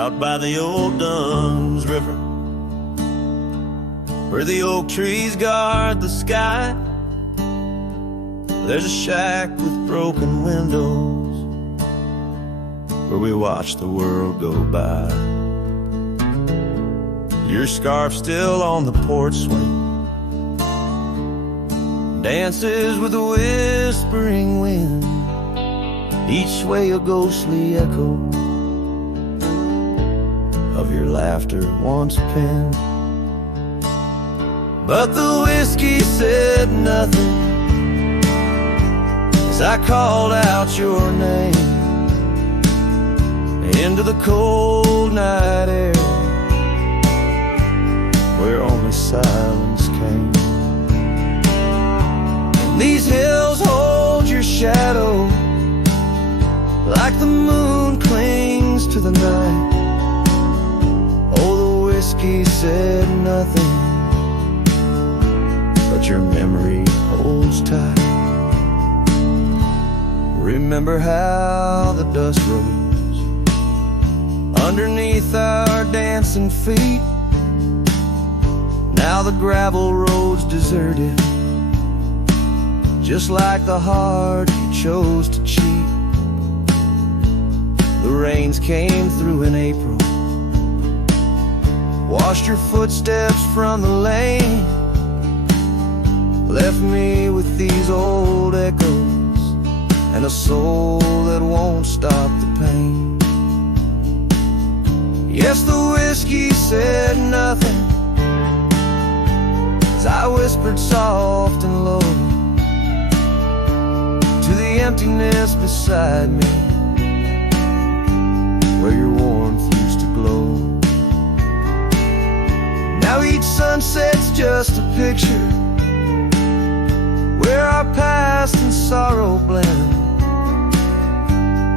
out by the old Dunn's River, where the oak trees guard the sky. There's a shack with broken windows where we watch the world go by. Your scarf still on the porch swing, dances with a whispering wind, each way a ghostly echo of your laughter once penned. But the whiskey said nothing as I called out your name into the cold night air, where only silence came. And these hills hold your shadow like the moon clings to the night. Oh, the whiskey said nothing, but your memory holds tight. Remember how the dust rose underneath our dancing feet. Now the gravel road's deserted, just like the heart you chose to cheat. The rains came through in April, washed your footsteps from the lane, left me with these old echoes and a soul that won't stop the pain. Yes, the whiskey said nothing as I whispered soft and low to the emptiness beside me, where your warmth used to glow. Now each sunset's just a picture where our past and sorrow blend.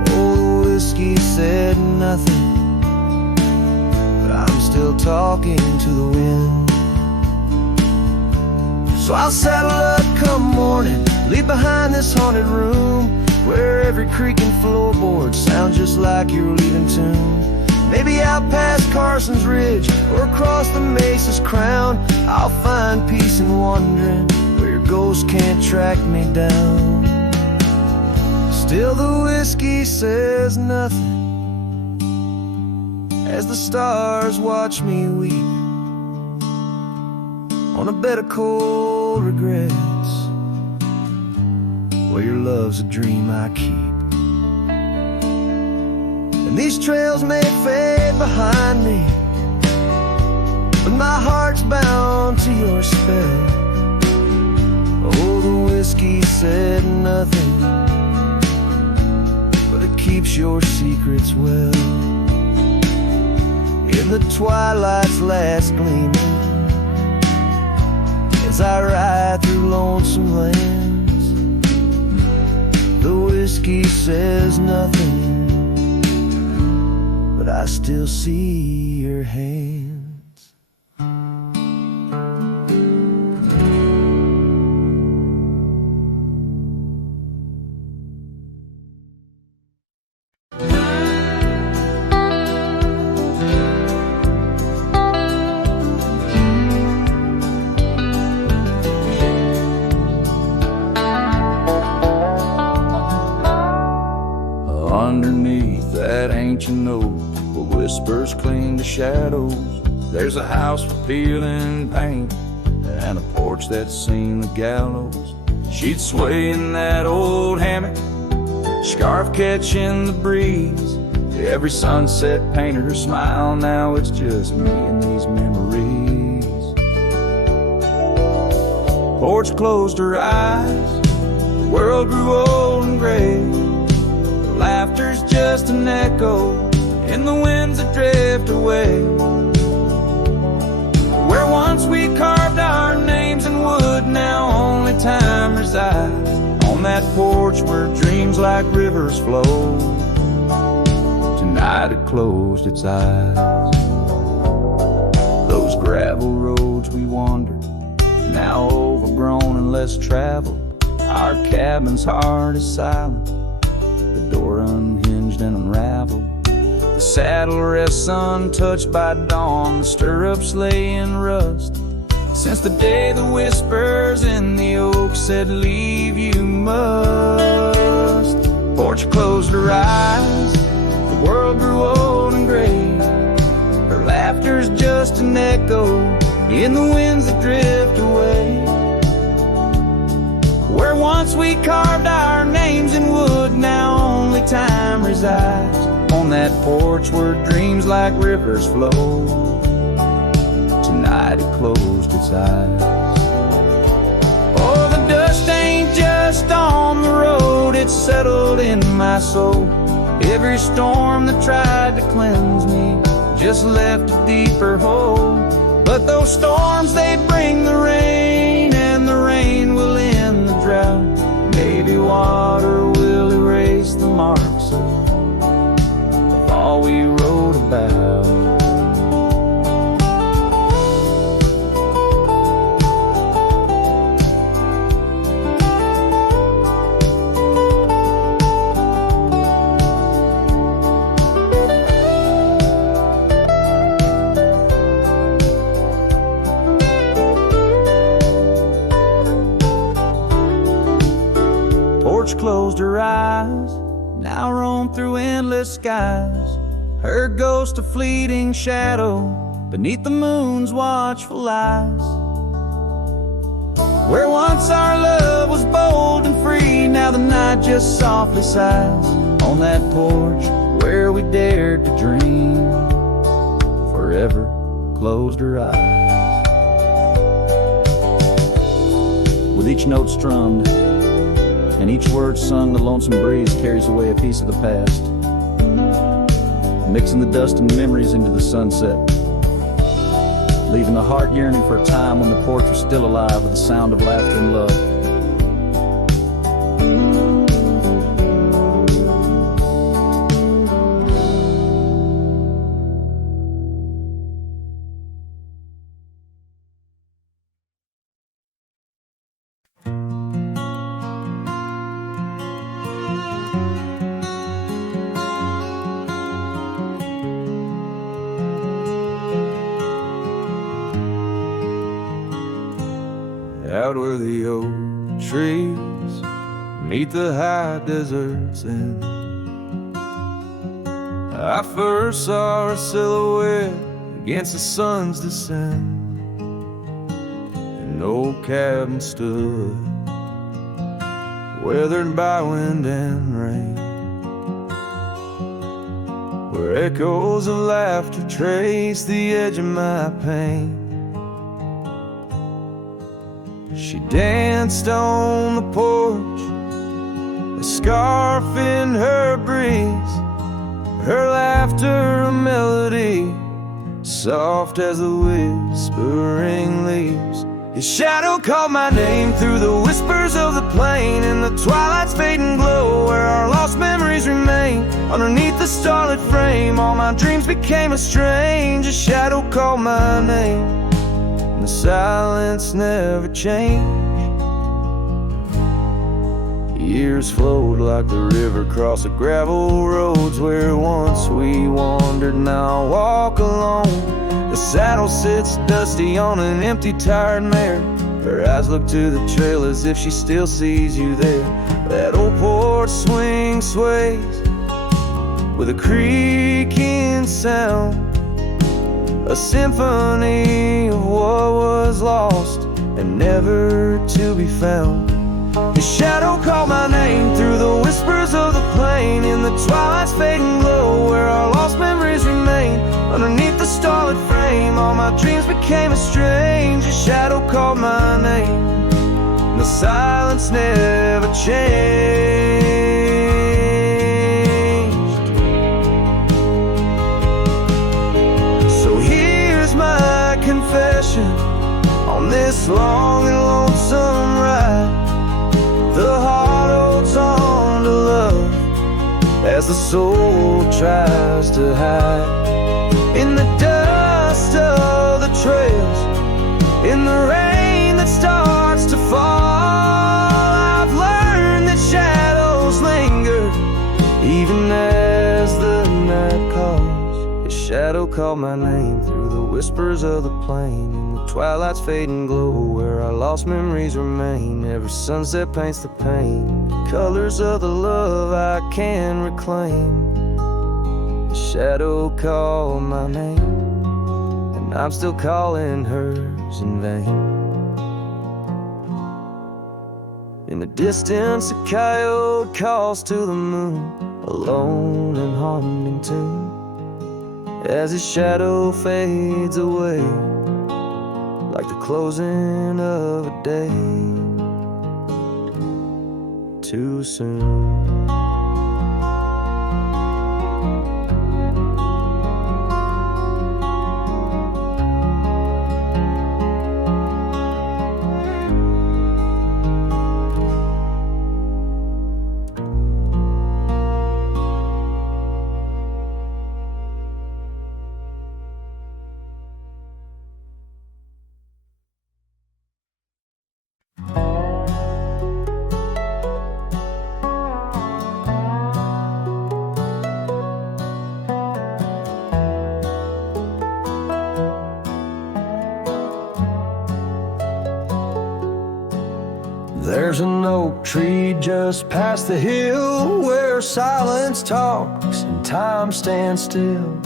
Oh, the whiskey said nothing, but I'm still talking to the wind. So I'll saddle up come morning, leave behind this haunted room where every creaking floorboard sounds just like you're leaving tune. Maybe out past Carson's Ridge or across the Mesa's crown, I'll find peace in wandering where your ghost can't track me down. Still the whiskey says nothing as the stars watch me weep on a bed of cold regrets, where your love's a dream I keep. And these trails may fade behind me, but my heart's bound to your spell. Oh, the whiskey said nothing, but it keeps your secrets well. In the twilight's last gleaming, as I ride through lonesome lands, the whiskey says nothing, but I still see your hands. Underneath that ancient oak, where whispers cling to shadows, there's a house for peeling paint and a porch that's seen the gallows. She'd sway in that old hammock, scarf catching the breeze. Every sunset painted her smile, now it's just me and these memories. Porch closed her eyes, the world grew old and gray. Laughter's just an echo in the winds that drift away. Where once we carved our names in wood, now only time resides. On that porch where dreams like rivers flow, tonight it closed its eyes. Those gravel roads we wandered, now overgrown and less traveled. Our cabin's heart is silent, the door unhinged and unraveled. The saddle rests untouched by dawn, the stirrups lay in rust. Since the day the whispers in the oak said, leave you must. Porch closed her eyes, the world grew old and gray. Her laughter's just an echo in the winds that drift away. Where once we carved our names in wood, now only time resides. On that porch where dreams like rivers flow, tonight it closed its eyes. Oh, the dust ain't just on the road, it's settled in my soul. Every storm that tried to cleanse me just left a deeper hole. But those storms, they bring the rain, and the rain will end the drought. Maybe water will erase the marks of all we wrote about. Porch closed her eyes, now roam through endless skies. Her ghost a fleeting shadow beneath the moon's watchful eyes. Where once our love was bold and free, now the night just softly sighs. On that porch where we dared to dream, forever closed her eyes. With each note strummed and each word sung, the lonesome breeze carries away a piece of the past, mixing the dust and memories into the sunset, leaving the heart yearning for a time when the porch was still alive with the sound of laughter and love. Out where the oak trees meet the high deserts end, I first saw her silhouette against the sun's descent. An old cabin stood, weathered by wind and rain, where echoes of laughter trace the edge of my pain. She danced on the porch, a scarf in her breeze, her laughter a melody, soft as the whispering leaves. His shadow called my name through the whispers of the plain, in the twilight's fading glow where our lost memories remain. Underneath the starlit frame, all my dreams became a strange. A shadow called my name, the silence never changed. Years flowed like the river across the gravel roads where once we wandered, now I walk alone. The saddle sits dusty on an empty, tired mare. Her eyes look to the trail as if she still sees you there. That old porch swing sways with a creaking sound, a symphony of what was lost and never to be found. His shadow called my name through the whispers of the plain, in the twilight's fading glow where our lost memories remain. Underneath the starlit frame, all my dreams became a strange. His shadow called my name, and the silence never changed. So here's my confession on this long and lonesome ride. The heart holds on to love as the soul tries to hide. In the dust of the trails, in the rain that starts to fall, I've learned that shadows linger even as the night calls. shadow called my name through the whispers of the plain. In the twilight's fading glow, where our lost memories remain. Every sunset paints the pain, colors of the love I can reclaim. The shadow called my name, and I'm still calling hers in vain. In the distance, a coyote calls to the moon, a lone and haunting tune, as his shadow fades away, like the closing of a day too soon. There's an oak tree just past the hill, where silence talks and time stands still.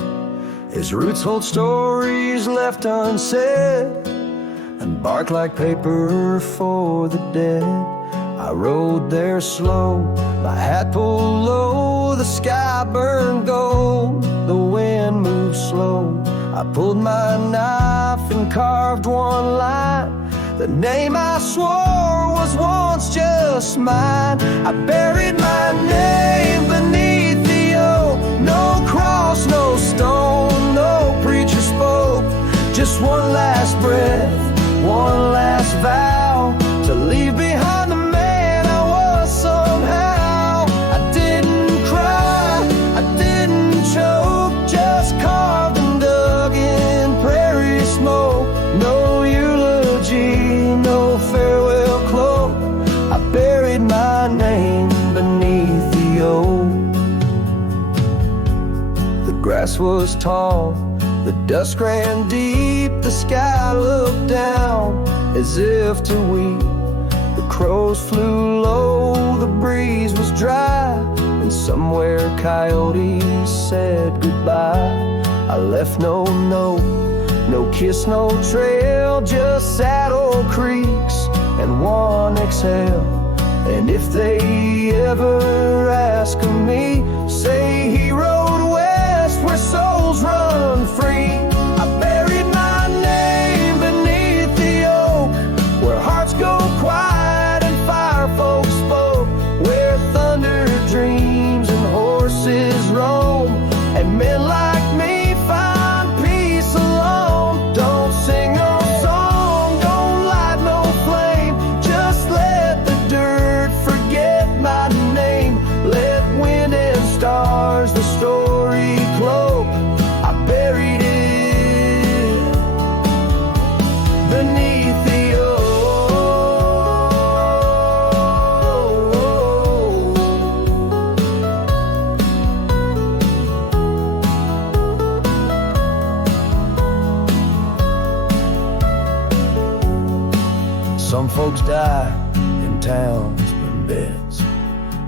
His roots hold stories left unsaid, and bark like paper for the dead. I rode there slow, my hat pulled low, the sky burned gold, the wind moved slow. I pulled my knife and carved one line, the name I swore was once just mine. I buried my name beneath the oak, no cross, no stone, no preacher spoke. Just one last breath, one last vow, to leave behind the man I was somehow. I didn't cry, I didn't choke, just carved and dug in prairie smoke. No eulogy, no farewell cloak, I buried my name beneath the oak. The grass was tall, the dusk ran deep, the sky looked down as if to weep. The crows flew low, the breeze was dry, and somewhere coyotes said goodbye. I left no note, no kiss, no trail, just sad old creeks and one exhale. And if they ever ask of me, say he rode west where souls run free. I buried my name beneath the oak, where hearts go quiet and fire folks spoke, where thunder dreams and horses roam, and men like me find peace alone. Don't sing no song, don't light no flame, just let the dirt forget my name. Let wind and stars the story cloak, I buried it beneath the oak. Some folks die in towns and beds,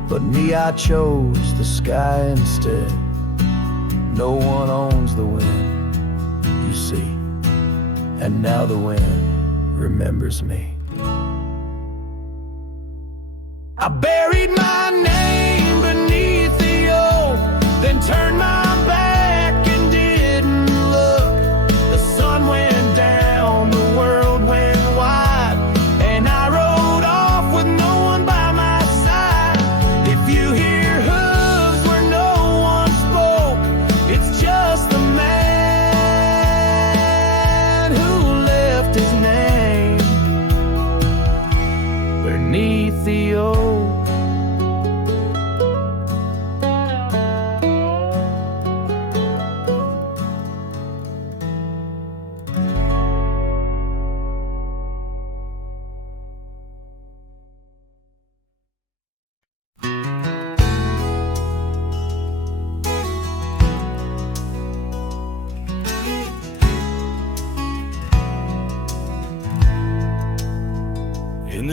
but me, I chose the sky instead. No one owns the wind, you see, and now the wind remembers me. I buried my name beneath the oak, then turned my back and didn't look. The sun went down, the world went wide, and I rode off with no one by my side. If you hear hooves where no one spoke, it's just the man who left his name beneath the oak.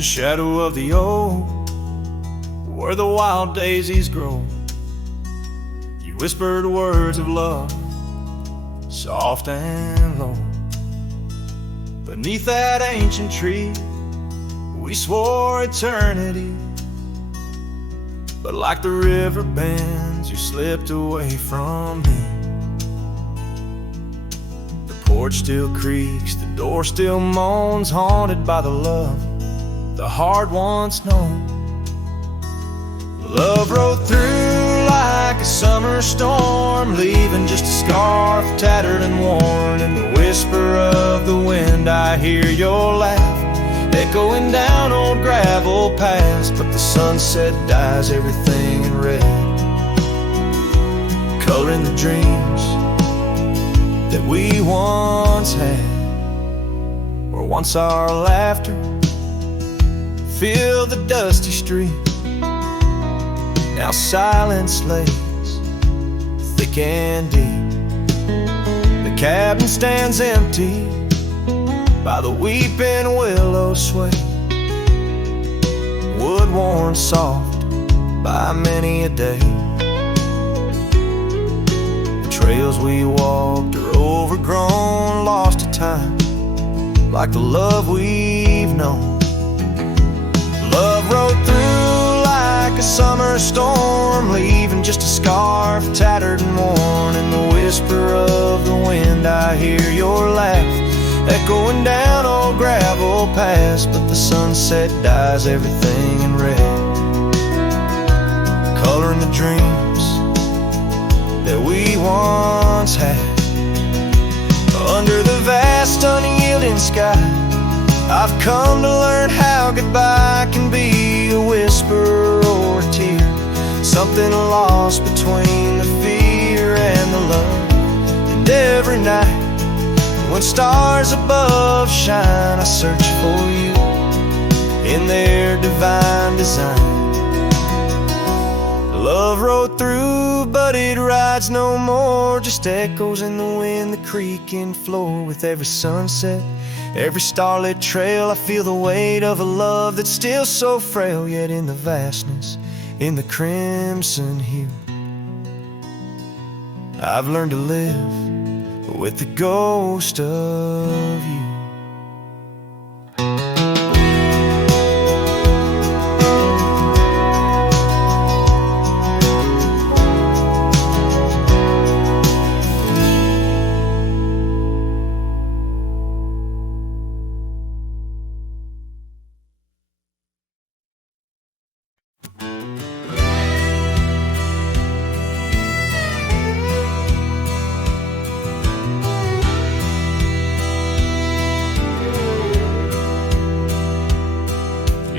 shadow of the oak, where the wild daisies grow, you whispered words of love, soft and low. Beneath that ancient tree, we swore eternity, but like the river bends, you slipped away from me. The porch still creaks, the door still moans, haunted by the love the heart once known. Love rode through like a summer storm, leaving just a scarf tattered and worn. In the whisper of the wind I hear your laugh, echoing down old gravel paths. But the sunset dyes everything in red, coloring the dreams that we once had, where once our laughter filled the dusty street. Now silence lays thick and deep. The cabin stands empty by the weeping willow sway, wood worn soft by many a day. The trails we walked are overgrown, lost to time, like the love we've known. Love rode through like a summer storm, leaving just a scarf tattered and worn. In the whisper of the wind I hear your laugh, echoing down old gravel paths. But the sunset dyes everything in red, coloring the dreams that we once had. Under the vast unyielding sky, I've come to learn how goodbye can be a whisper or a tear, something lost between the fear and the love. And every night when stars above shine, I search for you in their divine design. Love rode through, but it rides no more, just echoes in the wind, the creaking floor. With every sunset, every starlit trail, I feel the weight of a love that's still so frail, yet in the vastness, in the crimson hue, I've learned to live with the ghost of you.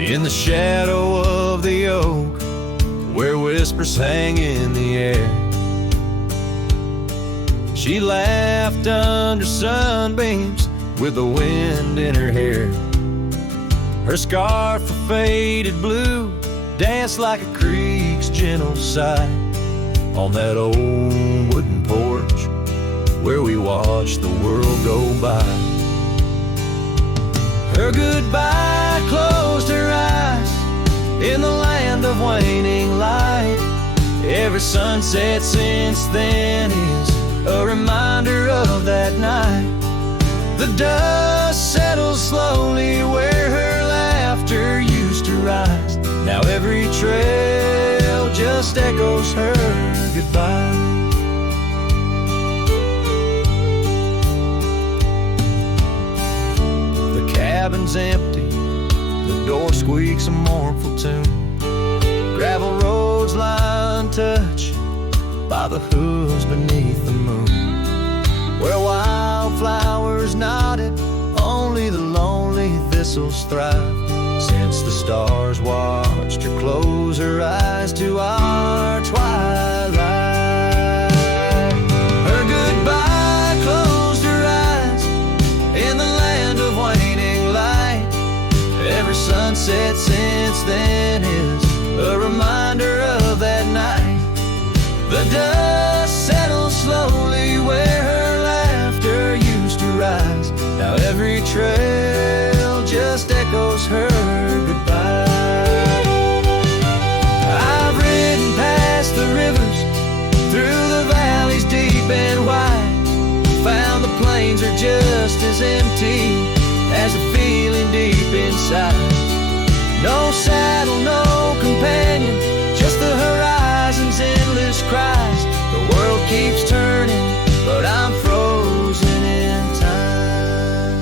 In the shadow of the oak, where whispers hang in the air, she laughed under sunbeams with the wind in her hair. Her scarf of faded blue danced like a creek's gentle sigh on that old wooden porch where we watched the world go by. Her goodbye closed her eyes in the land of waning light. Every sunset since then is a reminder of that night. The dust settles slowly where her laughter used to rise. Now every trail just echoes her goodbye. The cabin's empty, the door squeaks a mournful tune. Gravel roads lie untouched by the hooves beneath the moon. Where wildflowers nodded, only the lonely thistles thrive. Since the stars watched her close her eyes to our twilight. Her goodbye closed her eyes in the land of waning light. Every sunset since then is a reminder of that night. The dust settles slowly where her laughter used to rise. Now every trail just echoes her goodbye. No saddle, no companion, just the horizon's endless cries. The world keeps turning, but I'm frozen in time.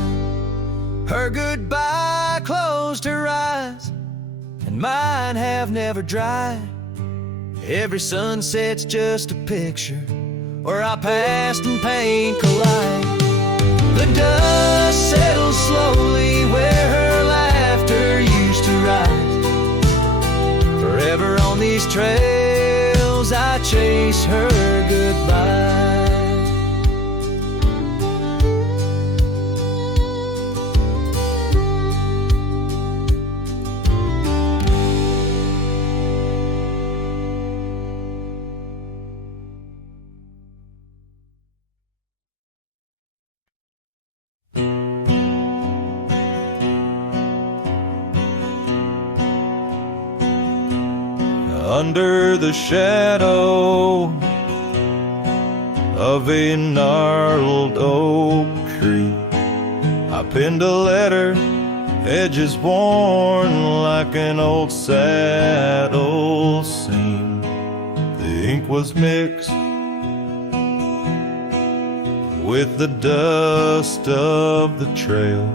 Her goodbye closed her eyes, and mine have never dried. Every sunset's just a picture where our past and pain collide. The dust settles slowly where her laughter used to rise. Forever on these trails I chase her goodbye. Under the shadow of a gnarled oak tree, I penned a letter, edges worn like an old saddle seam. The ink was mixed with the dust of the trail.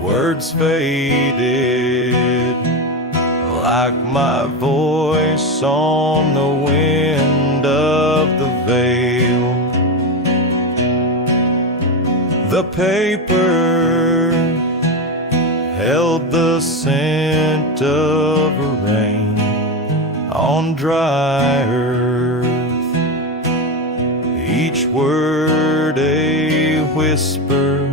Words faded like my voice on the wind of the veil. The paper held the scent of rain on dry earth, each word a whisper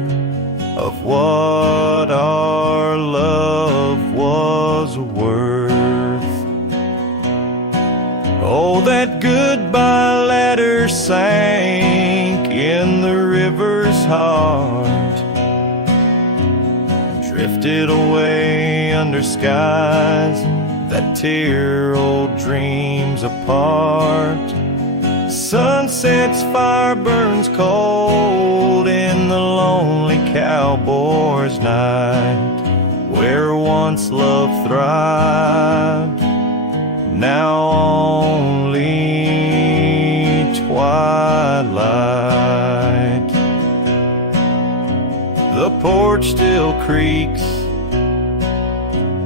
of what our love was worth. Oh, that goodbye letter sank in the river's heart, drifted away under skies that tear old dreams apart. Sunset's fire burns cold in the lonely cowboy's night, where once love thrived, now only twilight. The porch still creaks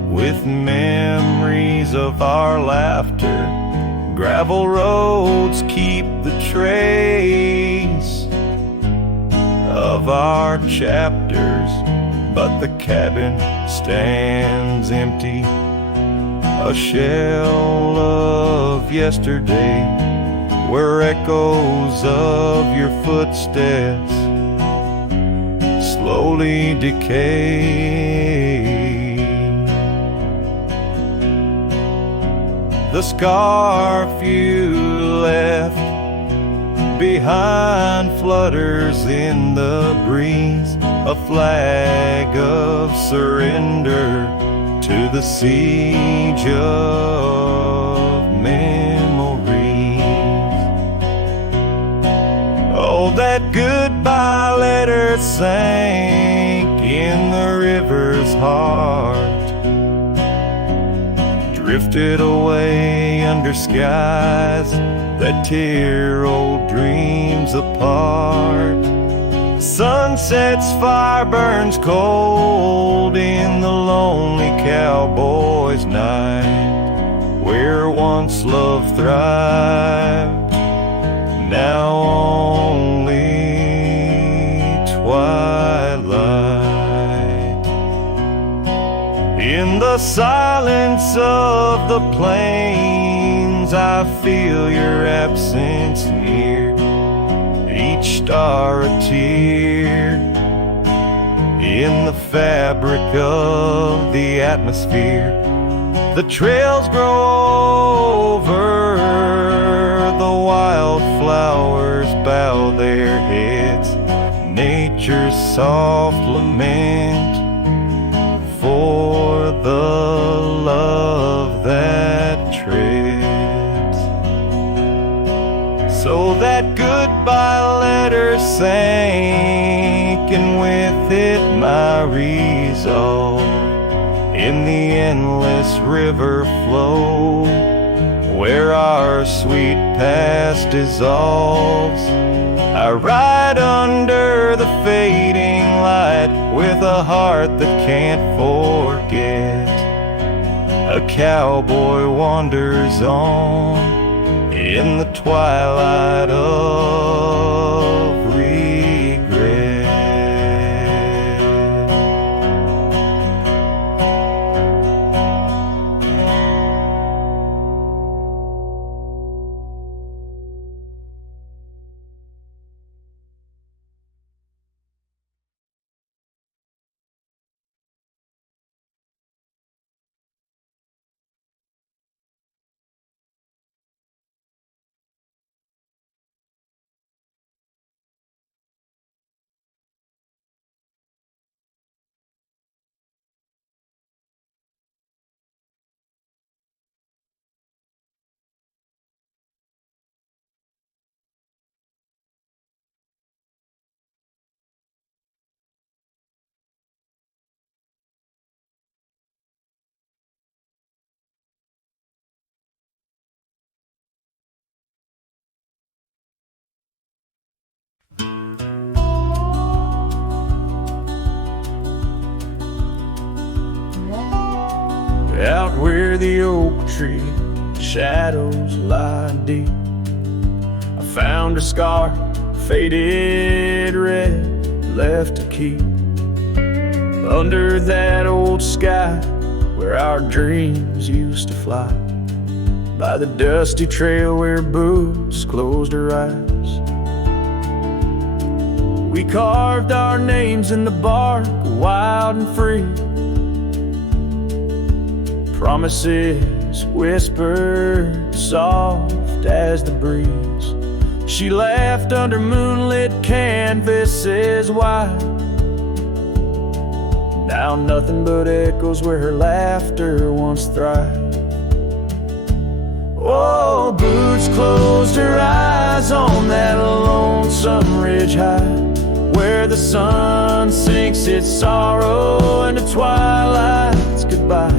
with memories of our laughter. Gravel roads keep the trace of our chapters, but the cabin stands empty, a shell of yesterday, where echoes of your footsteps slowly decay. The scarf you left behind flutters in the breeze, a flag of surrender to the siege of memories. Oh, that goodbye letter sank in the river's heart, drifted away under skies that tear old dreams apart. Sunset's fire burns cold in the lonely cowboy's night, where once love thrived, now only twilight. In the silence of the plains, I feel your absence near, each star a tear in the fabric of the atmosphere. The trails grow over, the wildflowers bow their heads, nature's soft lament for the love that treads. So that goodbye letter sank, and with it my resolve. In the endless river flow, where our sweet past dissolves. I ride under the fading light with a heart that can't forget. A cowboy wanders on in the twilight of regret. Out where the oak tree shadows lie deep, I found a scar, faded red, left to keep. Under that old sky where our dreams used to fly, by the dusty trail where boots closed her eyes. We carved our names in the bark, wild and free. Promises whispered soft as the breeze. She laughed under moonlit canvases wide. Now nothing but echoes where her laughter once thrived. Oh, Boots closed her eyes on that lonesome ridge high, where the sun sinks its sorrow into twilight's goodbye.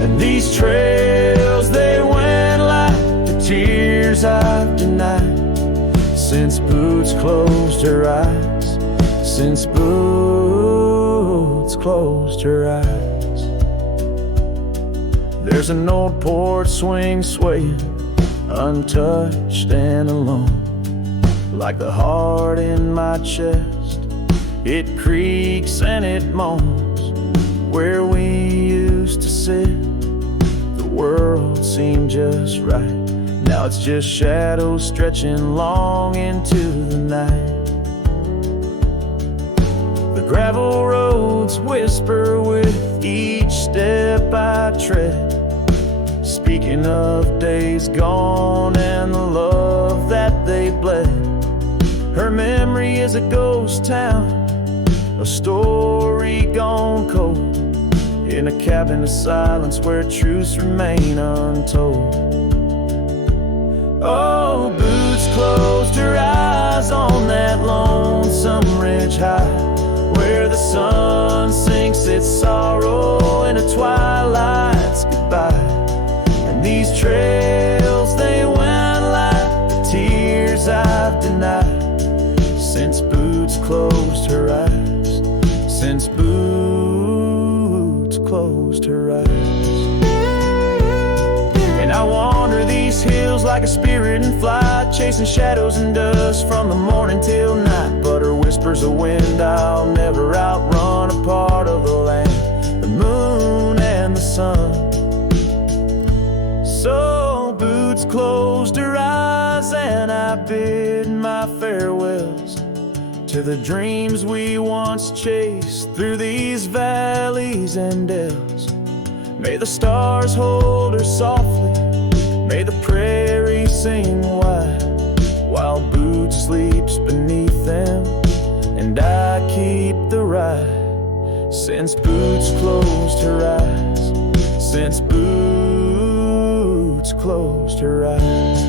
And these trails, they went like the tears I've denied, since Boots closed her eyes, since Boots closed her eyes. There's an old porch swing swaying, untouched and alone, like the heart in my chest. It creaks and it moans where we used to sit. The world seemed just right. Now it's just shadows stretching long into the night. The gravel roads whisper with each step I tread, speaking of days gone and the love that they bled. Her memory is a ghost town, a story gone cold, in a cabin of silence where truths remain untold. Oh, Boots closed her eyes on that lonesome ridge high, where the sun sinks its sorrow in a twilight's goodbye. And these trails, they went like the tears I've denied, since Boots closed her eyes, since Boots closed her eyes. And I wander these hills like a spirit in flight, chasing shadows and dust from the morning till night. But her whispers of wind I'll never outrun, a part of the land, the moon and the sun. So Boots closed her eyes and I bid my farewells to the dreams we once chased through these valleys and dells. May the stars hold her softly, may the prairie sing wide, while Boots sleeps beneath them and I keep the ride. Since Boots closed her eyes, since Boots closed her eyes.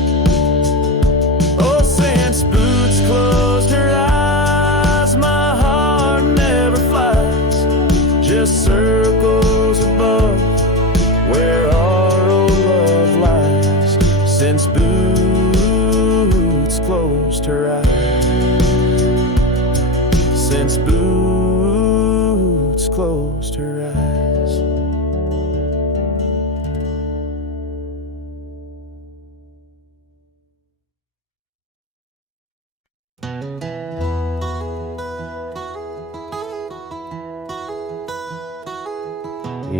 Oh, since Boots closed her eyes, my heart never flies, just circles above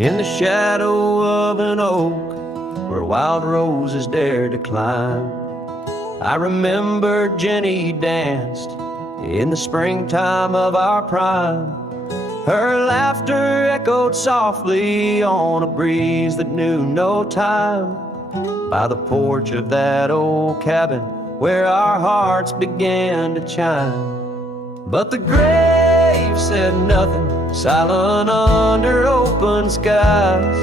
in the shadow of an oak where wild roses dared to climb. I remember Jenny danced in the springtime of our prime. Her laughter echoed softly on a breeze that knew no time, by the porch of that old cabin where our hearts began to chime. But the grave said nothing, silent under open skies,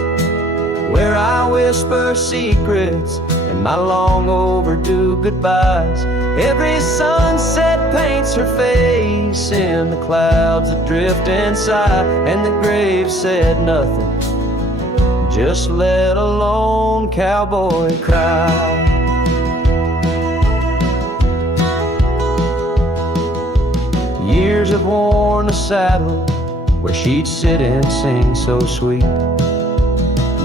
where I whisper secrets and my long overdue goodbyes. Every sunset paints her face in the clouds that drift inside, and the grave said nothing, just let a lone cowboy cry. Years have worn the saddle where she'd sit and sing so sweet.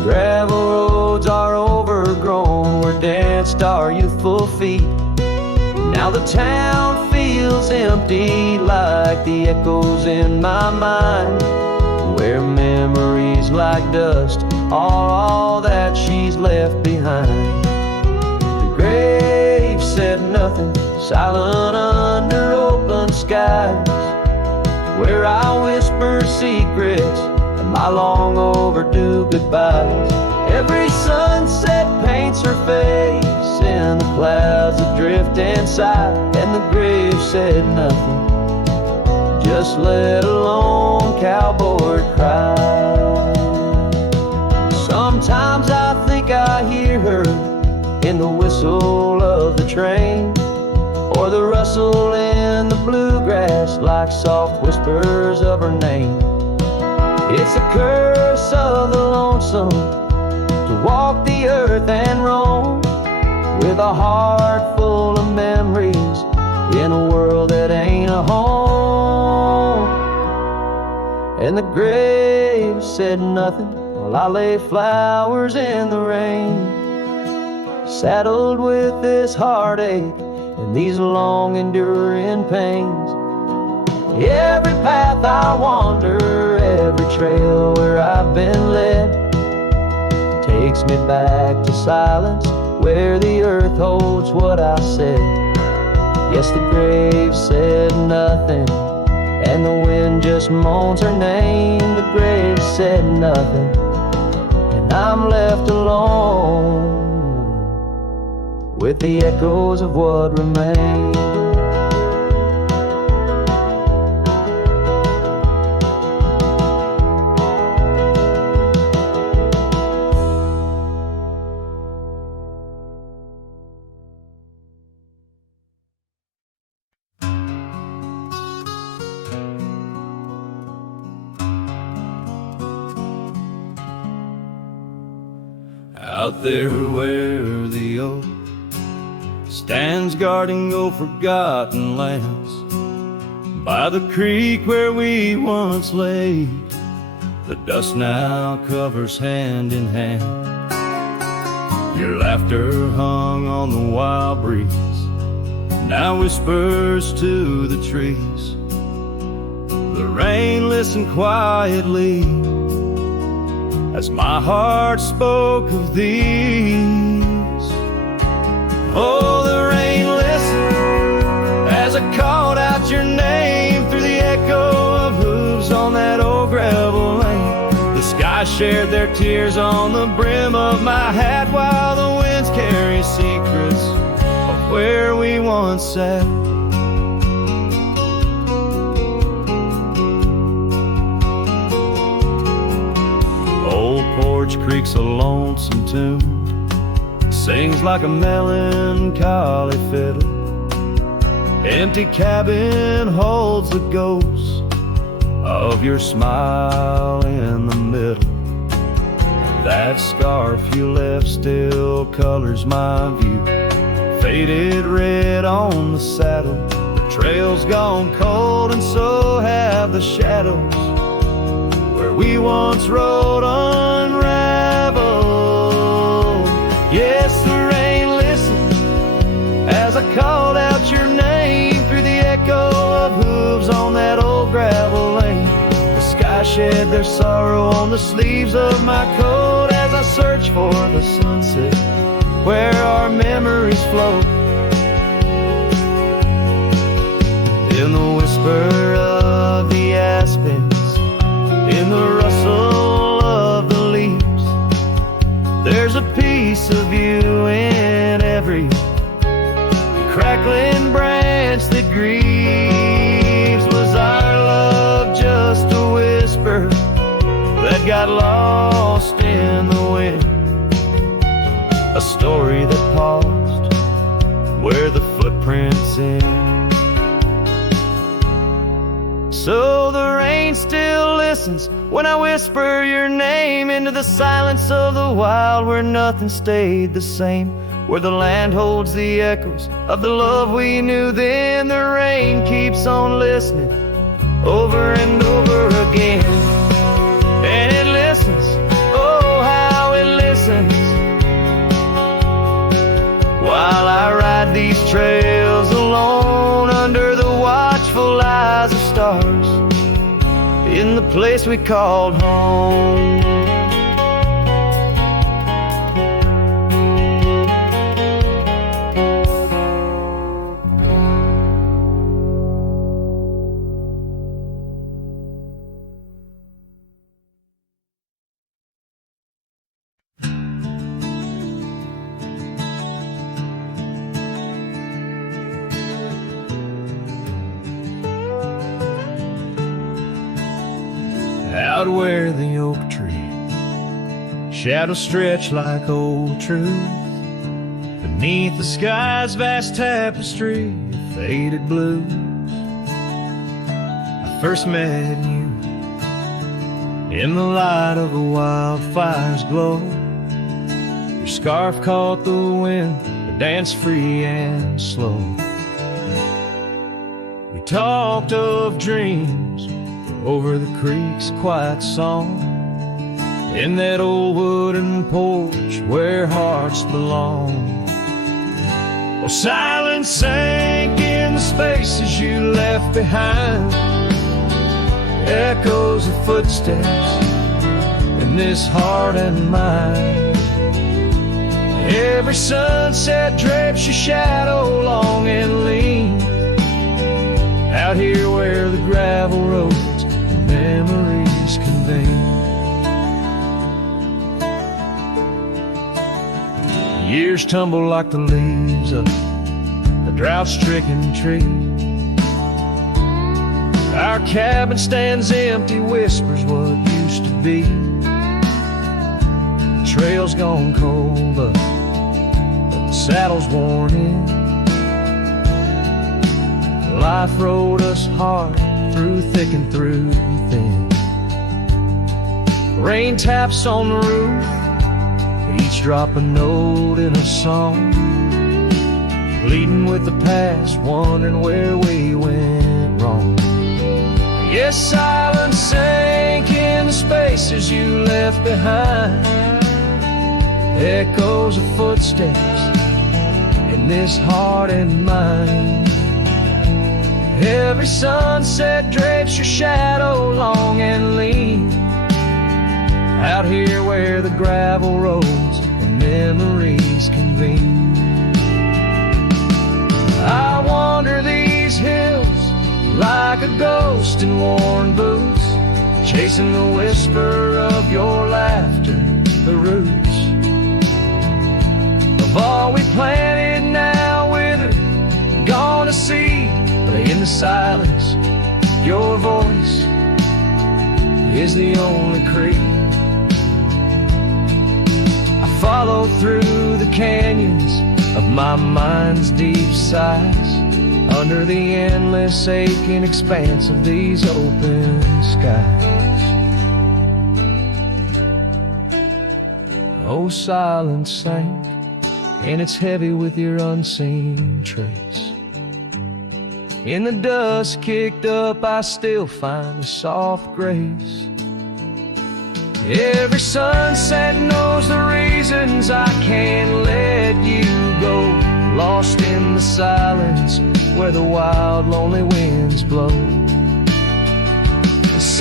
Gravel roads are overgrown where danced our youthful feet. Now the town feels empty like the echoes in my mind, where memories like dust are all that she's left behind. The grave said nothing, silent under open skies, where I whisper secrets and my long overdue goodbyes. Every sunset paints her face in the clouds that drift inside, and the grave said nothing, just let a lone cowboy cry. Sometimes I think I hear her in the whistle of the train, or the rustle in the bluegrass like soft whispers of her name. It's a curse of the lonesome to walk the earth and roam with a heart full of memories in a world that ain't a home. And the grave said nothing while I lay flowers in the rain, saddled with this heartache and these long enduring pains. Every path I wander, every trail where I've been led, takes me back to silence where the earth holds what I said. Yes, the grave said nothing, and the wind just moans her name. The grave said nothing, and I'm left alone with the echoes of what remains. Out there where the oak stands guarding old forgotten lands, by the creek where we once lay, the dust now covers hand in hand. Your laughter hung on the wild breeze, now whispers to the trees. The rain listened quietly as my heart spoke of these. Oh, the rain listened as I called out your name through the echo of hooves on that old gravel lane. The sky shared their tears on the brim of my hat, while the winds carry secrets of where we once sat. Old Porch Creek's a lonesome tune, sings like a melancholy fiddle. Empty cabin holds the ghost of your smile in the middle. That scarf you left still colors my view, faded red on the saddle. The trail's gone cold and so have the shadows where we once rode unraveled. Yes, the rain listened as I called out your name through the echo of hooves on that old gravel lane. The sky I shed their sorrow on the sleeves of my coat as I search for the sunset where our memories float. In the whisper of the aspens, in the rustle of the leaves, there's a piece of you in every crackling branch that grieves. Was our love just a whisper that got lost in the wind? A story that paused where the footprints end. So the rain still listens when I whisper your name into the silence of the wild where nothing stayed the same, where the land holds the echoes of the love we knew then. The rain keeps on listening over and over again, and it listens, oh how it listens, while I ride these trails alone under the watchful eyes of stars in the place we called home. Out where the oak tree shadows stretch like old truth, beneath the sky's vast tapestry of faded blues, I first met you in the light of a wildfire's glow. Your scarf caught the wind, but danced free and slow. We talked of dreams over the creek's quiet song, in that old wooden porch where hearts belong. Well, silence sank in the spaces you left behind, echoes of footsteps in this heart and mind. Every sunset drapes your shadow long and lean, out here where the gravel roads memories convene. Years tumble like the leaves of a drought-stricken tree. Our cabin stands empty, whispers what used to be. The trail's gone cold, but the saddle's worn in. Life rode us hard through thick and through thin. Rain taps on the roof, each drop a note in a song, pleading with the past, wondering where we went wrong. Yes, silence sank in the spaces you left behind, echoes of footsteps in this heart and mind. Every sunset drapes your shadow long and lean, out here where the gravel roads and memories convene. I wander these hills like a ghost in worn boots, chasing the whisper of your laughter, the roots of all we planted now withered, gone to seed. But in the silence, your voice is the only creed. I follow through the canyons of my mind's deep sighs, under the endless aching expanse of these open skies. Oh, silence sank, and it's heavy with your unseen trace. In the dust kicked up, I still find a soft grace. Every sunset knows the reasons I can't let you go, lost in the silence where the wild, lonely winds blow.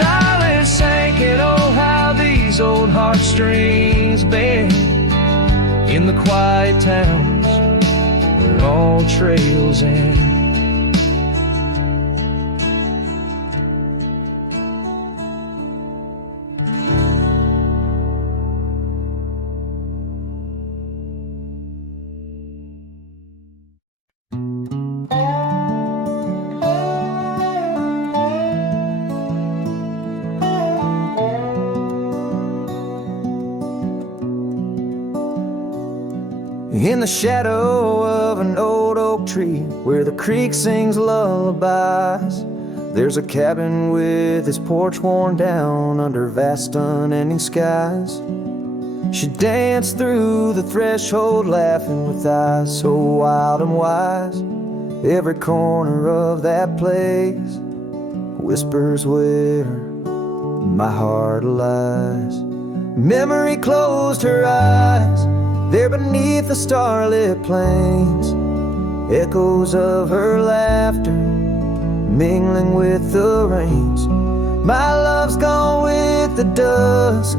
silence sank, and oh, how these old heartstrings bend in the quiet towns where all trails end. In the shadow of an old oak tree where the creek sings lullabies, there's a cabin with its porch worn down under vast unending skies. She danced through the threshold laughing with eyes so wild and wise. Every corner of that place whispers where my heart lies. Memory closed her eyes there beneath the starlit plains, echoes of her laughter mingling with the rains. My love's gone with the dusk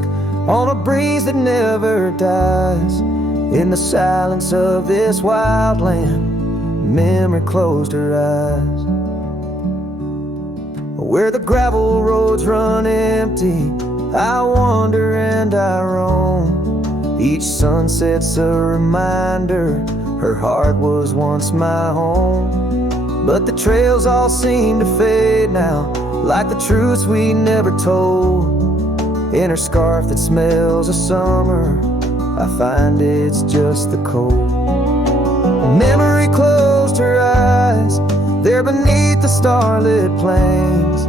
on a breeze that never dies. In the silence of this wild land, memory closed her eyes. Where the gravel roads run empty, I wander and I roam. Each sunset's a reminder her heart was once my home. But the trails all seem to fade now, like the truths we never told. In her scarf that smells of summer, I find it's just the cold. Memory closed her eyes there beneath the starlit plains,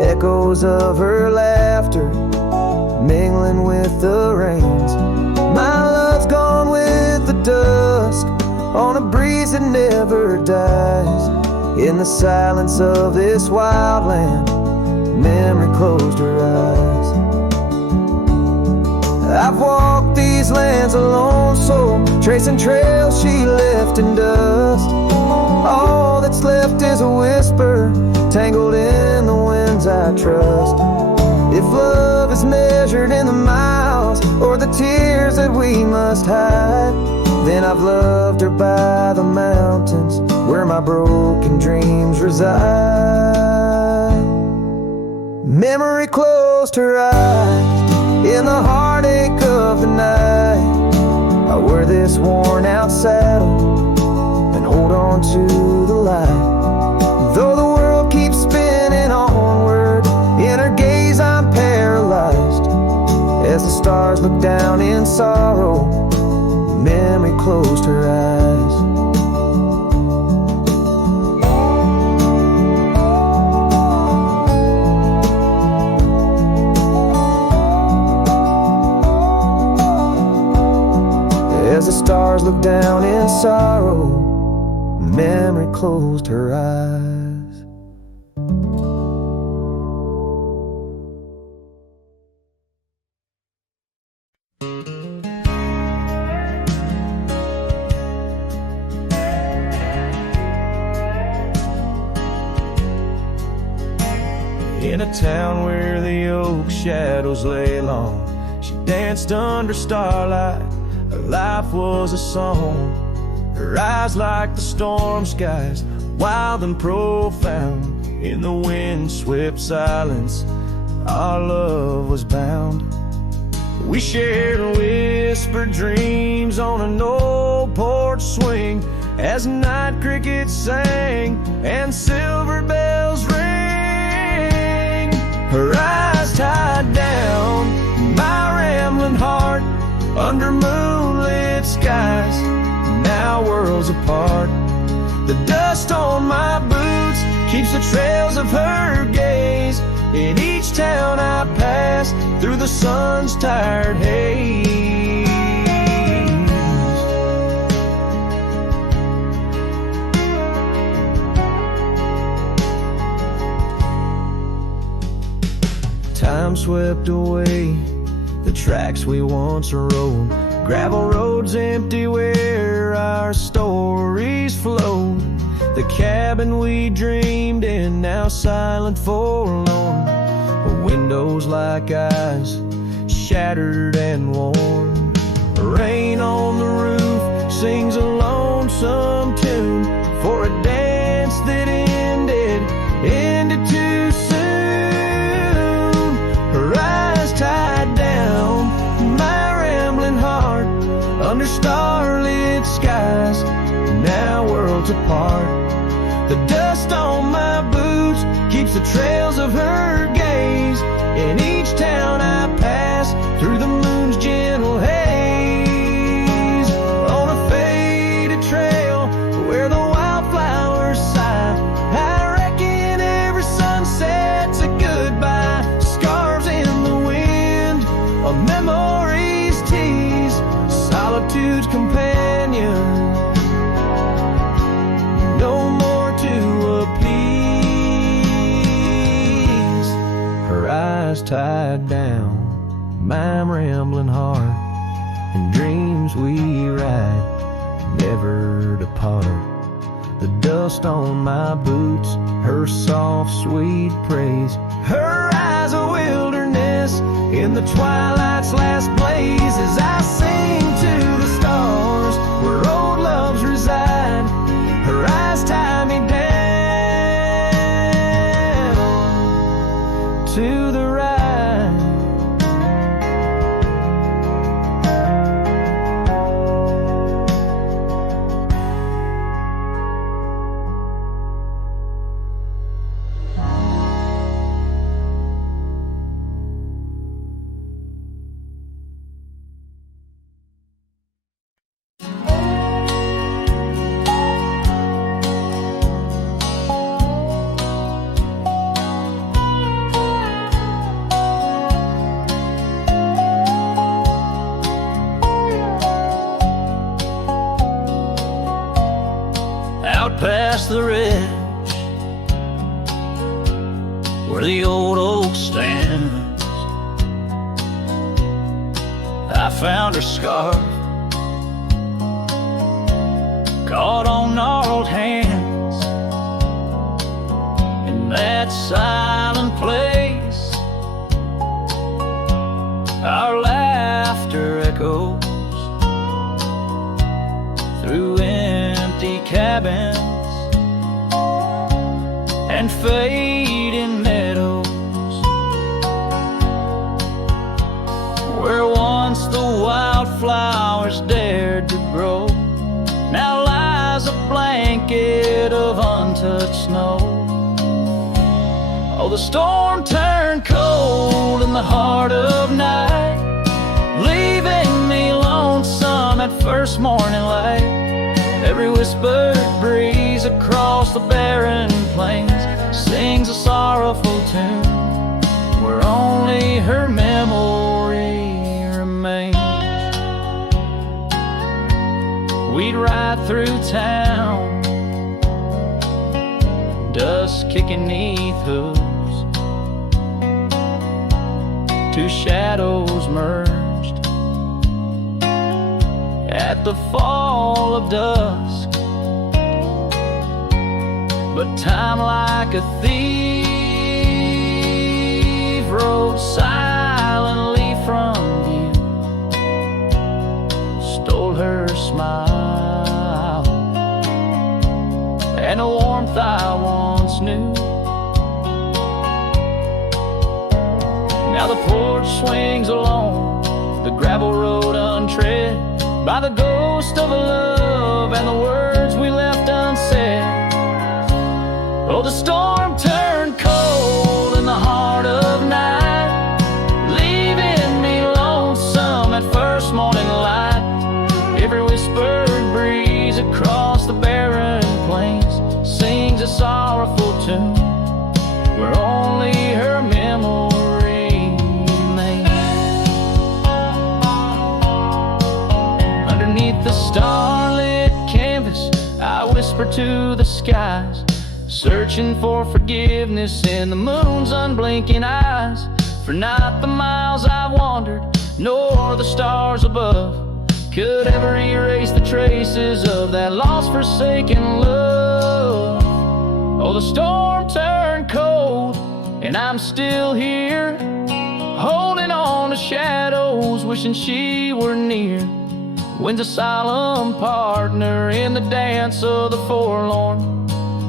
echoes of her laughter mingling with the rains. My love's gone with the dusk on a breeze that never dies. In the silence of this wild land, memory closed her eyes. I've walked these lands alone, so tracing trails she left in dust. All that's left is a whisper tangled in the winds I trust. If love is measured in the miles or the tears that we must hide, then I've loved her by the mountains where my broken dreams reside. Memory closed her eyes in the heartache of the night. I wear this worn out saddle and hold on to the light. Though the world keeps spinning onward, in her gaze I'm paralyzed. As the stars look down in sorrow, memory closed her eyes. As the stars look down in sorrow, memory closed her eyes. In a town where the oak shadows lay long, she danced under starlight. Her life was a song, her eyes like the storm skies, wild and profound. In the wind-swept silence, our love was bound. We shared whispered dreams on an old porch swing, as night crickets sang and silver bells ring. Her eyes tied down my rambling heart under moonlit skies, now worlds apart. The dust on my boots keeps the trails of her gaze in each town I pass through the sun's tired haze. Time swept away the tracks we once rode, gravel roads empty where our stories flowed. The cabin we dreamed in, now silent, forlorn. windows like eyes, shattered and worn. Rain on the roof sings a lonesome tune for a dance that ended too soon. Her eyes tied down, my rambling heart, under starlit skies, now worlds apart. The dust on my boots keeps the trails of her gaze in each town I pass through the moon's gentle haze. On a faded trail where the wildflowers sigh, I reckon every sunset's a goodbye. Scars in the wind, a memory's tease, solitude's companion, no more to appease. Her eyes tied down, my rambling heart, and dreams we ride never depart. The dust on my boots, her soft sweet praise, her eyes a wilderness in the twilight's last blaze. As I sing to the stars where old loves reside, her eyes tie me down to the ride. Past the ridge where the old oak stands, I found her scarf caught on gnarled hands. In that silent place, our laughter echoes through empty cabins and fading meadows, where once the wildflowers dared to grow, now lies a blanket of untouched snow. Oh, the storm turned cold in the heart of night, leaving me lonesome at first morning light. Every whispered breeze across the barren plains sings a sorrowful tune where only her memory remains. We'd ride through town, dust kicking 'neath hooves, two shadows merged at the fall of dusk. But time, like a thief, rode silently from view, stole her smile and a warmth I once knew. Now the porch swings alone, the gravel road untread by the ghost of a love and the words we left unsaid. Oh, the storm turned cold in the heart of night, leaving me lonesome at first morning light. Every whispered breeze across the barren plains sings a sorrowful tune where only her memory remains. Underneath the starlit canvas, I whisper to the skies, searching for forgiveness in the moon's unblinking eyes. For not the miles I've wandered, nor the stars above could ever erase the traces of that lost, forsaken love. Oh, the storm turned cold and I'm still here, holding on to shadows, wishing she were near. Wind's a solemn partner in the dance of the forlorn,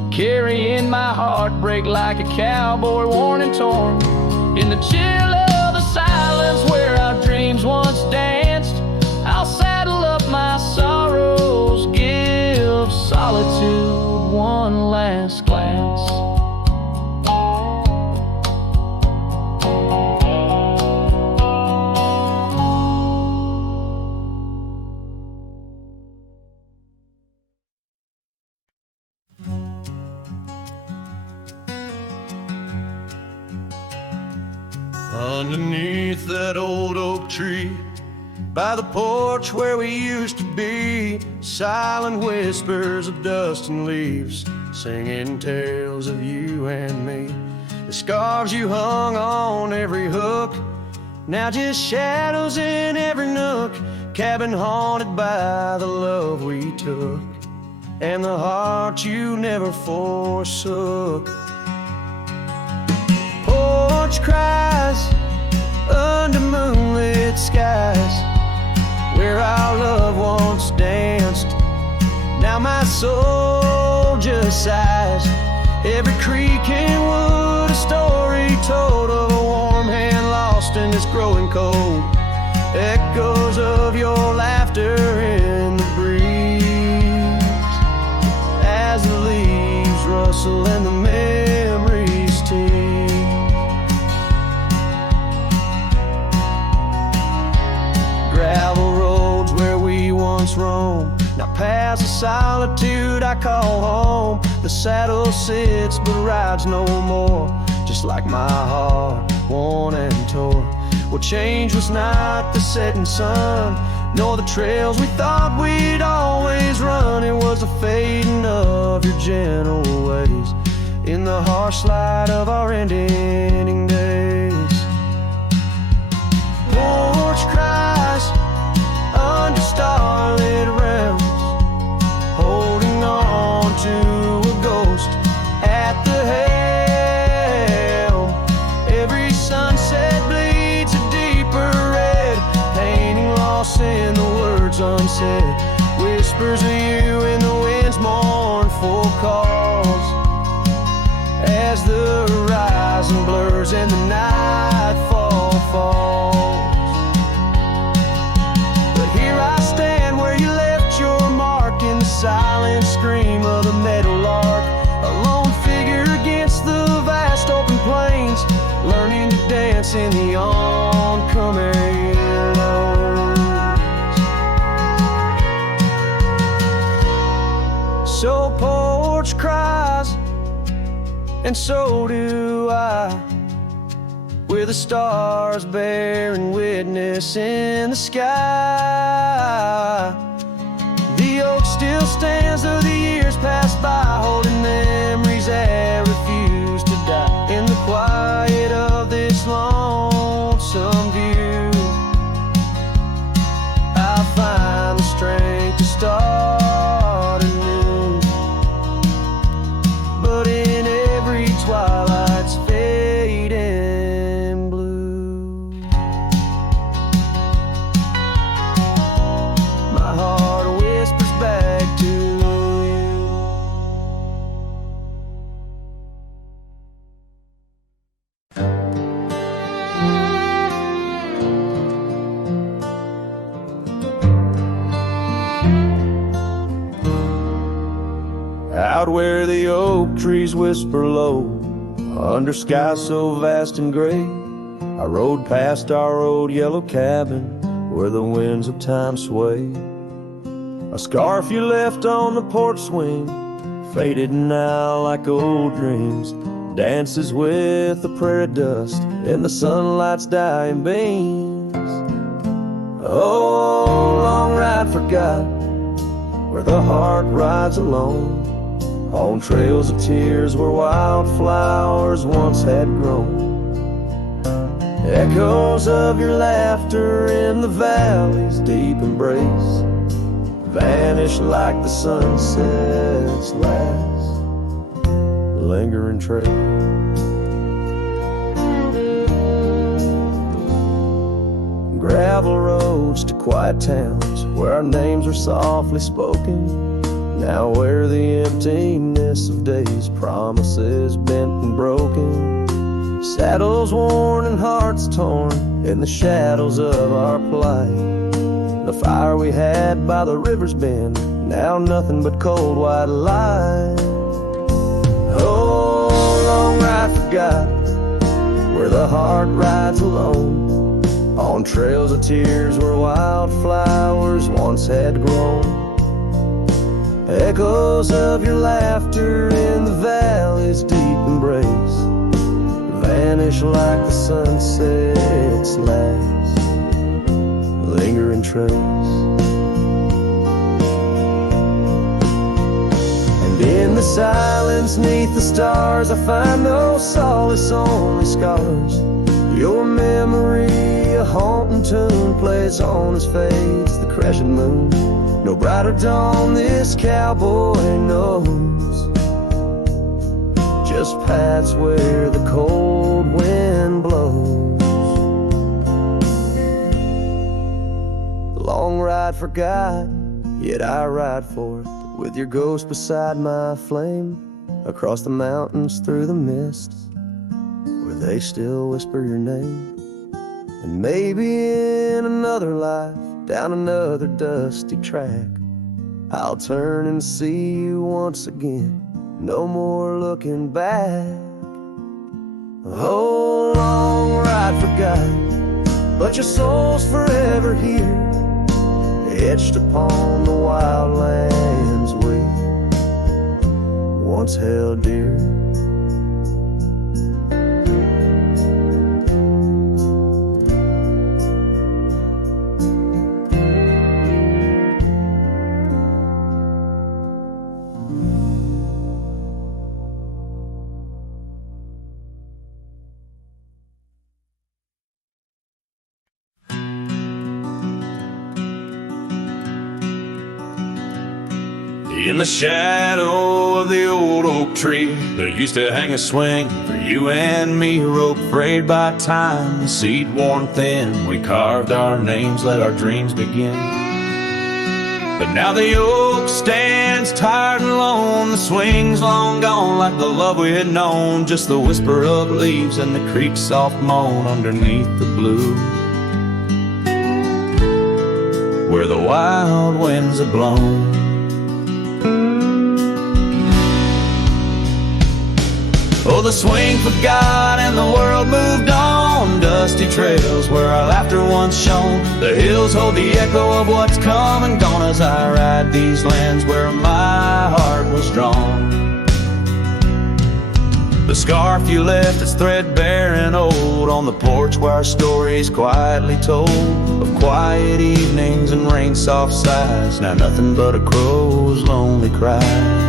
carrying my heartbreak like a cowboy worn and torn. In the chill of the silence where our dreams once danced, I'll saddle up my sorrows, give solitude one last glance. Underneath that old oak tree, by the porch where we used to be, silent whispers of dust and leaves, singing tales of you and me. The scarves you hung on every hook, now just shadows in every nook. Cabin haunted by the love we took, and the heart you never forsook. Porch cries under moonlit skies, where our love once danced. Now my soul just sighs. Every creek and wood, a story told of a warm hand lost in this growing cold. Echoes of your laughter in the breeze, as the leaves rustle and the memories tease. Gravel roads where we once roamed, now paths of solitude I call home. The saddle sits but rides no more, just like my heart, worn and torn. Well, change was not the setting sun, nor the trails we thought we'd always run. It was the fading of your gentle ways in the harsh light of our ending days. Porch cries under starlit realms, holding on to a ghost at the helm. Every sunset bleeds a deeper red, painting loss in the words unsaid. Whispers of you in the wind's mournful calls, as the horizon blurs and the nightfall falls. But here I stand where you left your mark, in the silent scream of the meadowlark, a lone figure against the vast open plains, learning to dance in the oncoming lows. So porch cries, and so do I, with the stars bearing witness in the sky. The oak still stands though the years pass by, holding memories that refuse to die. In the quiet of this lonesome view, I find the strength to start anew. But in every twilight's fading blue, my heart whispers back to you. Out where the oak trees whisper low, under skies so vast and gray, I rode past our old yellow cabin where the winds of time sway. A scarf you left on the porch swing, faded now like old dreams, dances with the prairie dust in the sunlight's dying beams. Oh, long ride forgot, where the heart rides alone, on trails of tears where wildflowers once had grown. Echoes of your laughter in the valley's deep embrace vanish like the sunset's last lingering trace. From gravel roads to quiet towns where our names are softly spoken. Now where the emptiness of days, promises bent and broken, saddles worn and hearts torn in the shadows of our plight. The fire we had by the river's bend, now nothing but cold white light. Oh, long ride forgot, where the heart rides alone, on trails of tears where wildflowers once had grown. Echoes of your laughter in the valley's deep embrace vanish like the sunset's last lingering trace. And in the silence neath the stars, I find no solace, only scars. Your memory, a haunting tune, plays on as fades the crescent moon. No brighter dawn this cowboy knows, just paths where the cold wind blows. The long ride forgot, yet I ride forth with your ghost beside my flame, across the mountains through the mists where they still whisper your name. And maybe in another life, down another dusty track, I'll turn and see you once again, no more looking back. Oh, long ride forgot, but your soul's forever here, etched upon the wild lands we once held dear. In the shadow of the old oak tree, there used to hang a swing for you and me, a rope frayed by time, the seed worn thin. We carved our names, let our dreams begin. But now the oak stands tired and alone, the swing's long gone like the love we had known, just the whisper of leaves and the creek's soft moan underneath the blue, where the wild winds have blown. Oh, the swing forgot and the world moved on, dusty trails where our laughter once shone. The hills hold the echo of what's come and gone as I ride these lands where my heart was drawn. The scarf you left is threadbare and old on the porch where our stories quietly told, of quiet evenings and rain-soft sighs, now nothing but a crow's lonely cry.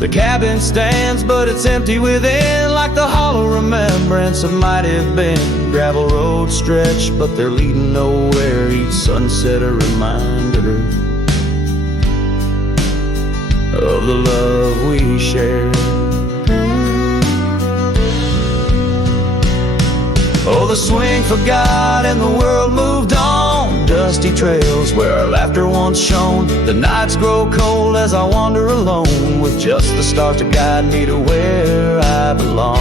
The cabin stands, but it's empty within, like the hollow remembrance of might have been. Gravel roads stretch, but they're leading nowhere, each sunset a reminder of the love we shared. Oh, the swing forgot and the world moved on, dusty trails where our laughter once shone. The nights grow cold as I wander alone, with just the stars to guide me to where I belong.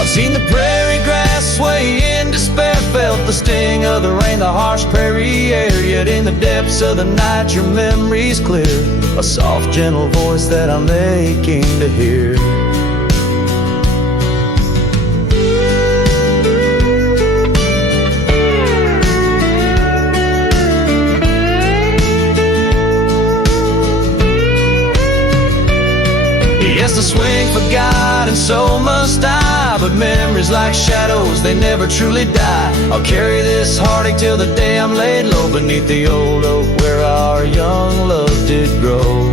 I've seen the prairie grass sway in despair, felt the sting of the rain, the harsh prairie air, yet in the depths of the night your memory's clear, a soft gentle voice that I'm aching to hear. Yes, the swing forgot and so must I, but memories like shadows, they never truly die. I'll carry this heartache till the day I'm laid low beneath the old oak where our young love did grow.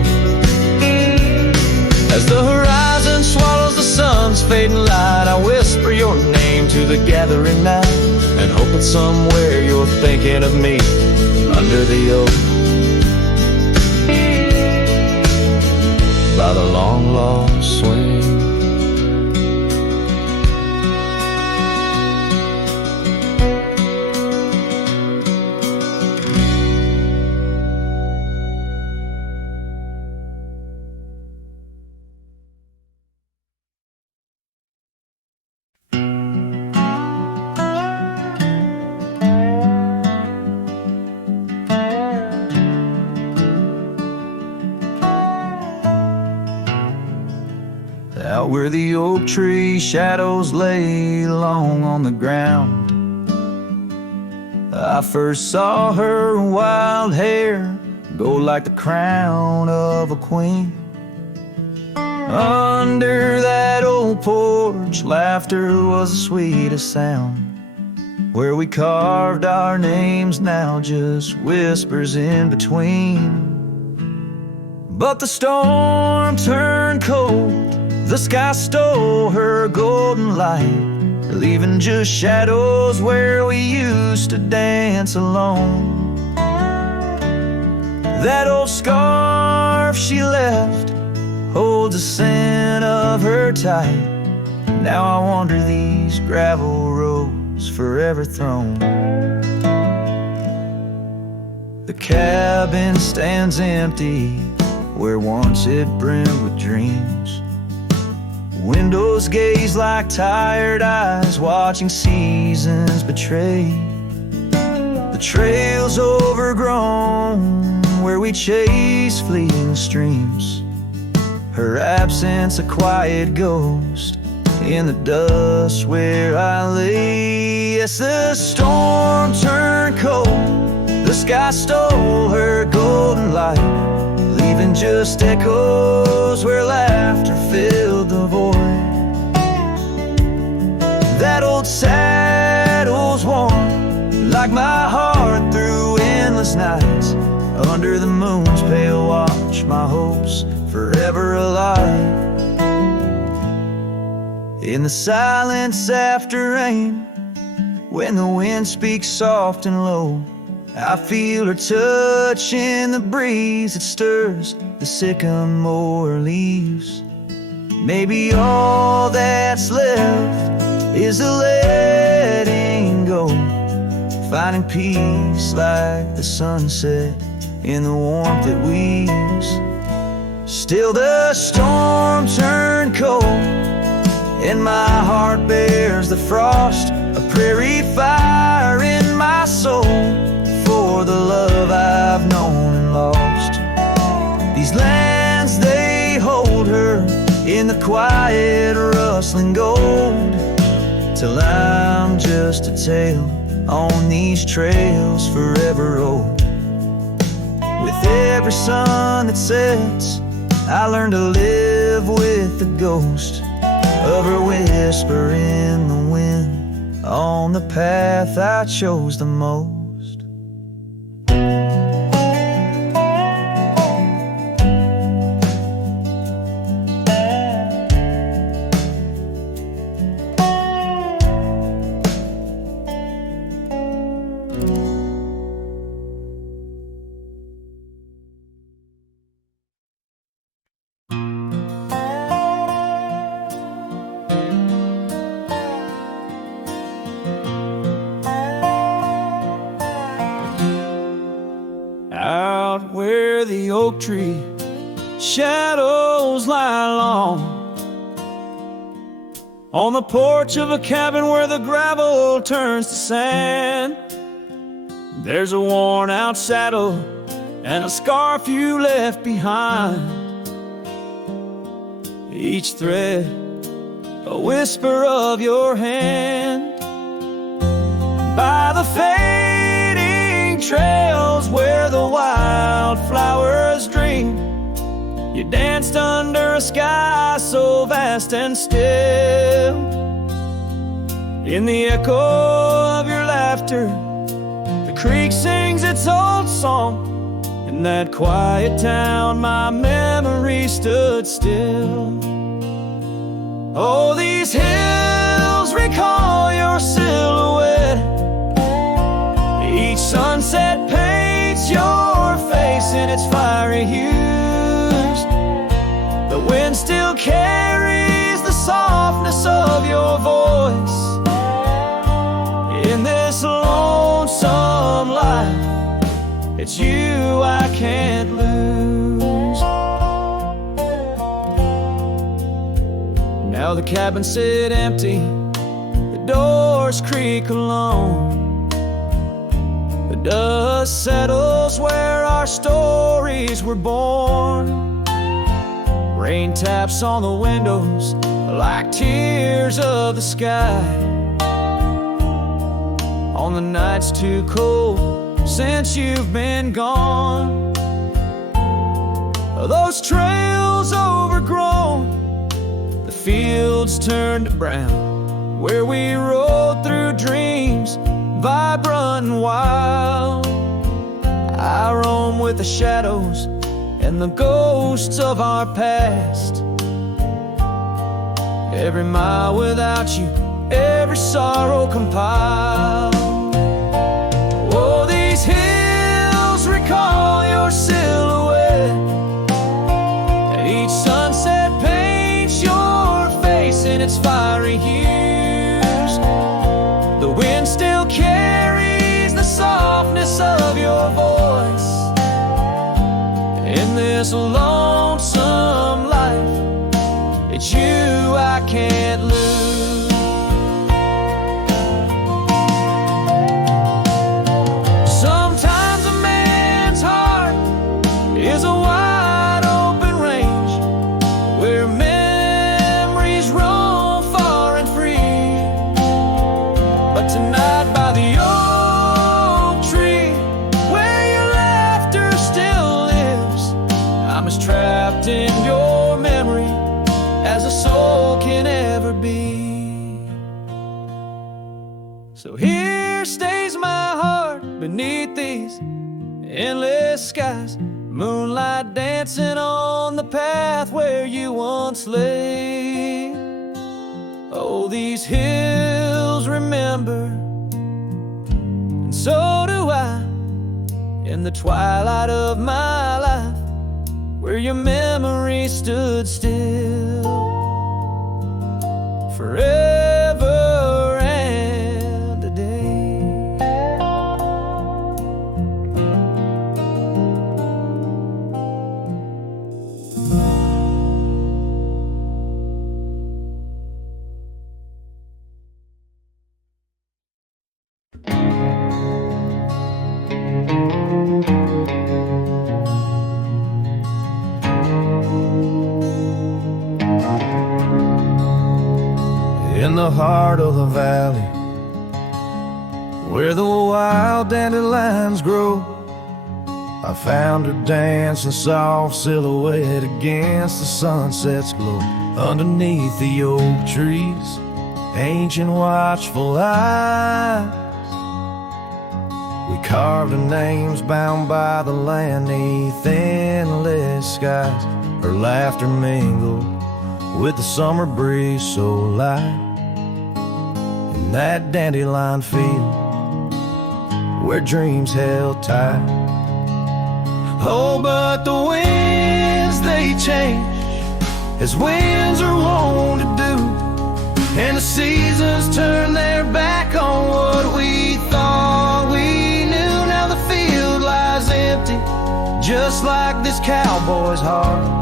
As the horizon swallows the sun's fading light, I whisper your name to the gathering night, and hope that somewhere you're thinking of me under the oak by the long lost swing. Out where the oak tree shadows lay long on the ground, I first saw her wild hair go like the crown of a queen. Under that old porch, laughter was the sweetest sound. Where we carved our names, now just whispers in between. But the storm turned cold, the sky stole her golden light, leaving just shadows where we used to dance alone. That old scarf she left holds a scent of her tight. Now I wander these gravel roads forever thrown. The cabin stands empty where once it brimmed with dreams. Windows gaze like tired eyes watching seasons betray. The trail's overgrown where we chase fleeting streams. Her absence a quiet ghost in the dust where I lay. Yes, the storm turned cold, the sky stole her golden light, leaving just echoes where laughter filled the void. That old saddle's warm like my heart through endless nights. Under the moon's pale watch, my hopes forever alive. In the silence after rain, when the wind speaks soft and low, I feel her touch in the breeze that stirs the sycamore leaves. Maybe all that's left is a letting go, finding peace like the sunset in the warmth it weaves. Still the storm turned cold, and my heart bears the frost, a prairie fire in my soul for the love I've known and lost. These lands, they hold her in the quiet rustling gold, till I'm just a tale on these trails forever old. With every sun that sets, I learn to live with the ghost of her whisper in the wind on the path I chose the most. Out where the oak tree shadows lie long, on the porch of a cabin where the gravel turns to sand, there's a worn out saddle and a scarf you left behind. Each thread a whisper of your hand. By the fading trails where the wildflowers dream, you danced under a sky so vast and still. In the echo of your laughter, the creek sings its old song. In that quiet town, my memory stood still. Oh, these hills recall your silhouette. Each sunset paints your face in its fiery hues. The wind still carries the softness of your voice. In this lonesome life, it's you I can't lose. Now the cabins sit empty, the doors creak alone. The dust settles where our stories were born. Rain taps on the windows like tears of the sky on the nights too cold since you've been gone. Those trails overgrown, the fields turned to brown, where we rode through dreams, vibrant and wild. I roam with the shadows and the ghosts of our past. Every mile without you, every sorrow compiled. Oh, these hills recall your silhouette, and each sunset paints your face in its fiery hues. The wind still carries the softness of your voice in this lonesome life. It's you I can't lose. Sometimes a man's heart is a wide open range where memories roam far and free. But tonight by the oak tree, where your laughter still lives, I'm as trapped in your memory as a soul can ever be. So here stays my heart beneath these endless skies, moonlight dancing on the path where you once lay. Oh, these hills remember, and so do I, in the twilight of my life, where your memory stood still forever and a day. In the heart of the valley, where the wild dandelions grow, I found her dancing soft silhouette against the sunset's glow. Underneath the oak trees, ancient watchful eyes, we carved her names bound by the land 'neath endless skies. Her laughter mingled with the summer breeze so light, in that dandelion field where dreams held tight. Oh, but the winds, they change, as winds are wont to do, and the seasons turn their back on what we thought we knew. Now the field lies empty, just like this cowboy's heart,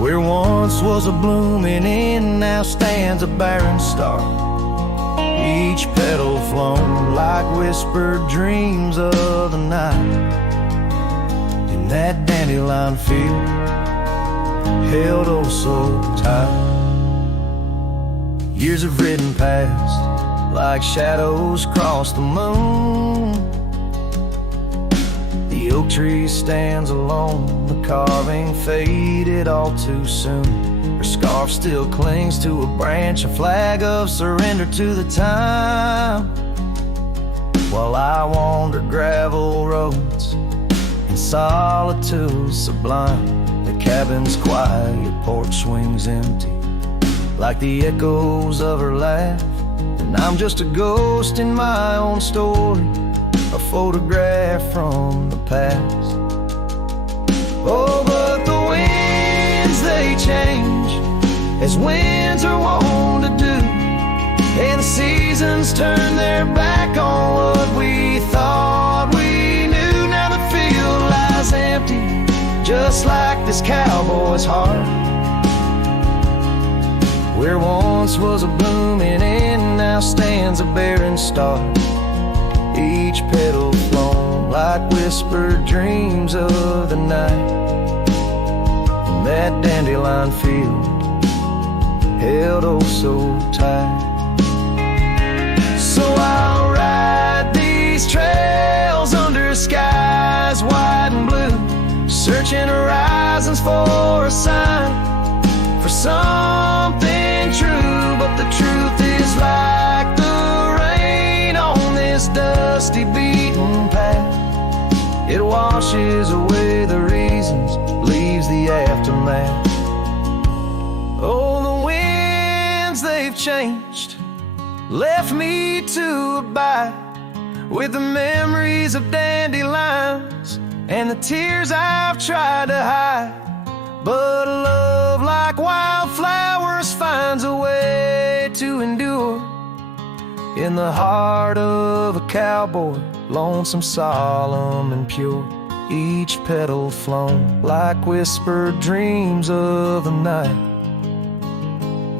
where once was a blooming inn, now stands a barren star. Each petal flown like whispered dreams of the night, in that dandelion field held oh so tight. Years have ridden past like shadows cross the moon. The oak tree stands alone, the carving faded all too soon. Her scarf still clings to a branch, a flag of surrender to the time. While I wander gravel roads in solitude sublime, the cabin's quiet, your porch swings empty, like the echoes of her laugh. And I'm just a ghost in my own story, a photograph from the past. Oh, but the winds, they change, as winds are wont to do, and the seasons turn their back on what we thought we knew. Now the field lies empty, just like this cowboy's heart, where once was a blooming inn, now stands a barren star. Each petal flown like whispered dreams of the night, in that dandelion field held oh so tight. So I'll ride these trails under skies white and blue, searching horizons for a sign, for something true. But the truth is like the rain on this dusty beaten path, it washes away the reasons, leaves the aftermath. Oh, the winds, they've changed, left me to abide with the memories of dandelions and the tears I've tried to hide. But love, like wildflowers, finds a way to endure in the heart of a cowboy, lonesome, solemn, and pure. Each petal flown like whispered dreams of the night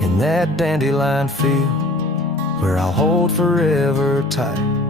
in that dandelion field where I'll hold forever tight.